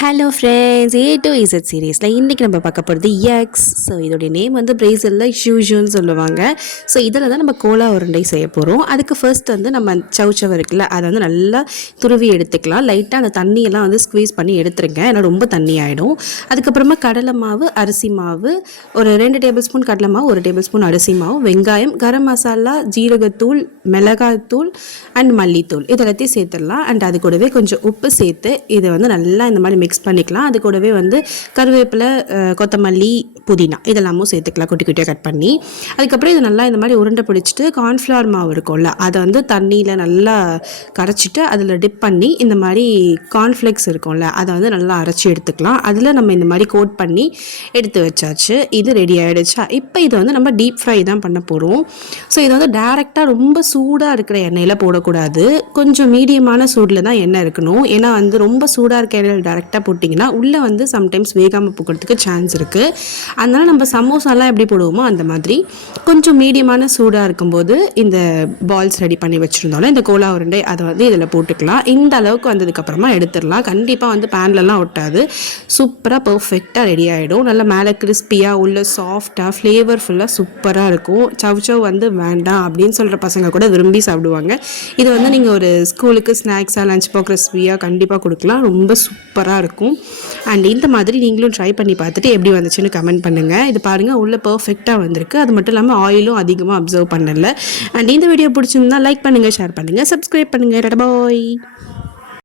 Hello friends, A to Z சீரீஸில் இன்றைக்கி நம்ம பார்க்க போகிறது எக்ஸ். ஸோ இதோடைய நேம் வந்து பிரேசிலில் ஷூஷுன்னு சொல்லுவாங்க. ஸோ இதில் தான் நம்ம கோலா உருண்டை செய்ய போகிறோம். அதுக்கு ஃபர்ஸ்ட் வந்து நம்ம சவுச்சவ் இருக்குல்ல, அதை வந்து நல்லா துருவி எடுத்துக்கலாம். லைட்டாக அந்த தண்ணியெல்லாம் வந்து ஸ்க்வீஸ் பண்ணி எடுத்துருங்க, ஏன்னா ரொம்ப தண்ணி ஆகிடும். அதுக்கப்புறமா கடலை மாவு, அரிசி மாவு, ஒரு 2 டேபிள் ஸ்பூன் கடலை மாவு, 1 டேபிள் ஸ்பூன் அரிசி மாவு, வெங்காயம், கரம் மசாலா, ஜீரகத்தூள், மிளகாய்த்தூள் அண்ட் மல்லித்தூள் இதெல்லாத்தையும் சேர்த்துடலாம். அண்ட் அது கூடவே கொஞ்சம் உப்பு சேர்த்து இதை வந்து நல்லா இந்த மாதிரி மிக்ஸ் பண்ணிக்கலாம். அது கூடவே வந்து கருவேப்பிலை, கொத்தமல்லி, புதினா இதெல்லாமும் சேர்த்துக்கலாம் குட்டி குட்டியாக கட் பண்ணி. அதுக்கப்புறம் இது நல்லா இந்த மாதிரி உருண்டை பிடிச்சிட்டு கார்ன்ஃப்ளவர் மாவு இருக்கும்ல, அதை வந்து தண்ணியில் நல்லா கரைச்சிட்டு அதில் டிப் பண்ணி இந்த மாதிரி கார்ன்ஃப்ளெக்ஸ் இருக்கும்ல, அதை வந்து நல்லா அரைச்சி எடுத்துக்கலாம். அதில் நம்ம இந்த மாதிரி கோட் பண்ணி எடுத்து வச்சாச்சு. இது ரெடி ஆகிடுச்சா. இப்போ இதை வந்து நம்ம டீப் ஃப்ரை தான் பண்ண போகிறோம். ஸோ இதை வந்து டேரெக்டாக ரொம்ப சூடாக இருக்கிற எண்ணெயில் போடக்கூடாது. கொஞ்சம் மீடியமான சூடில் தான் எண்ணெய் இருக்கணும். ஏன்னா வந்து ரொம்ப சூடாக இருக்க எண்ணெயில் டேரெக்டாக போட்டிங்கன்னா உள்ளே வந்து சம்டைம்ஸ் வேகாமல் போகிறதுக்கு சான்ஸ் இருக்குது. அதனால் நம்ம சமோசாலாம் எப்படி போடுவோமோ அந்த மாதிரி கொஞ்சம் மீடியமான சூடாக இருக்கும்போது இந்த பால்ஸ் ரெடி பண்ணி வச்சுருந்தோம்ல, இந்த கோலா உருண்டை, அதை வந்து இதில் போட்டுக்கலாம். இந்த அளவுக்கு வந்ததுக்கப்புறமா எடுத்துடலாம். கண்டிப்பாக வந்து பேன்லலாம் ஒட்டாது. சூப்பராக பர்ஃபெக்டாக ரெடி ஆகிடும். நல்லா மேலே கிறிஸ்பியாக, உள்ள சாஃப்டாக, ஃப்ளேவர்ஃபுல்லாக சூப்பராக இருக்கும். சவ் வந்து வேண்டாம் அப்படின்னு சொல்கிற பசங்க கூட விரும்பி சாப்பிடுவாங்க. இது வந்து நீங்கள் ஒரு ஸ்கூலுக்கு ஸ்நாக்ஸாக, லஞ்ச் பாக்ஸ் ரெசிபியாக கண்டிப்பாக கொடுக்கலாம். ரொம்ப சூப்பராக இருக்கும். அண்ட் இந்த மாதிரி நீங்களும் ட்ரை பண்ணி பார்த்துட்டு எப்படி வந்துச்சுன்னு கமெண்ட் பண்ணுங்கள். இது பாருங்கள், உள்ளே பர்ஃபெக்டாக வந்திருக்கு. அது மட்டும் இல்லாமல் ஆயிலும் அதிகமாக அப்சர்வ் பண்ணலை. அண்ட் இந்த வீடியோ பிடிச்சிருந்தா லைக் பண்ணுங்கள், ஷேர் பண்ணுங்கள், சப்ஸ்கிரைப் பண்ணுங்கள். பாய்.